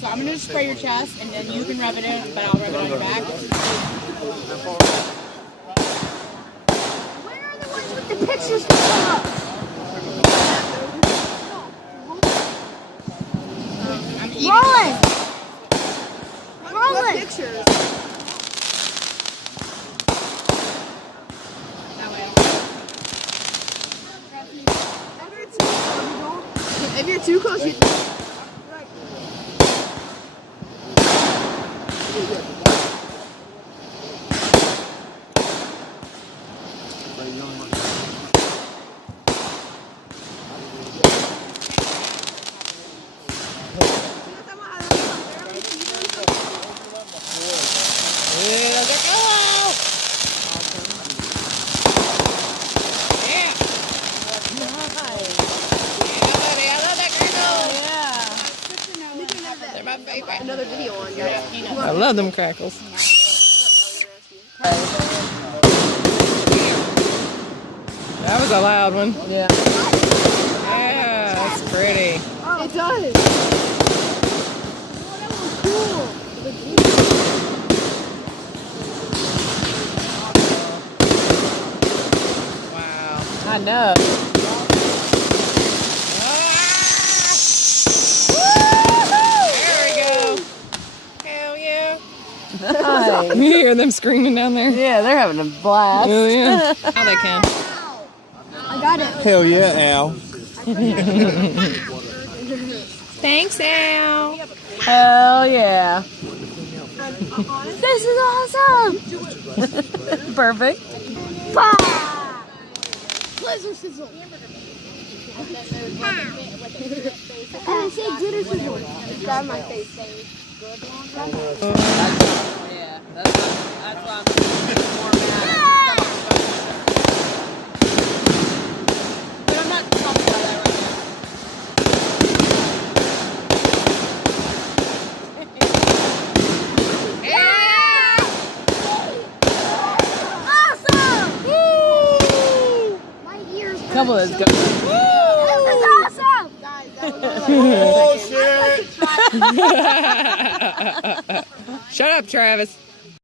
So I'm gonna spray your chest, and then you can rub it in, but I'll rub it on your back. Where are the ones with the pictures up? I'm eating. Rolling! Pictures. That way. If you're too close, you. Another video on guys. I love them crackles. That was a loud one. Yeah. Yeah, that's pretty. It does. Wow. I know. There we go. Hell yeah. Nice. You hear them screaming down there? Yeah, they're having a blast. Oh yeah. Now they can. I got it. Hell yeah, Al. Thanks, Al. Hell yeah. This is awesome! Perfect. Blizzard sizzle. And I say glitter sizzle. Grab my face. Yeah, that's why I'm more mad. But I'm not talking about that right now. Awesome! Woo! My ears hurt. Couple is good. This is awesome! Guys, that was Bullshit! Shut up, Travis.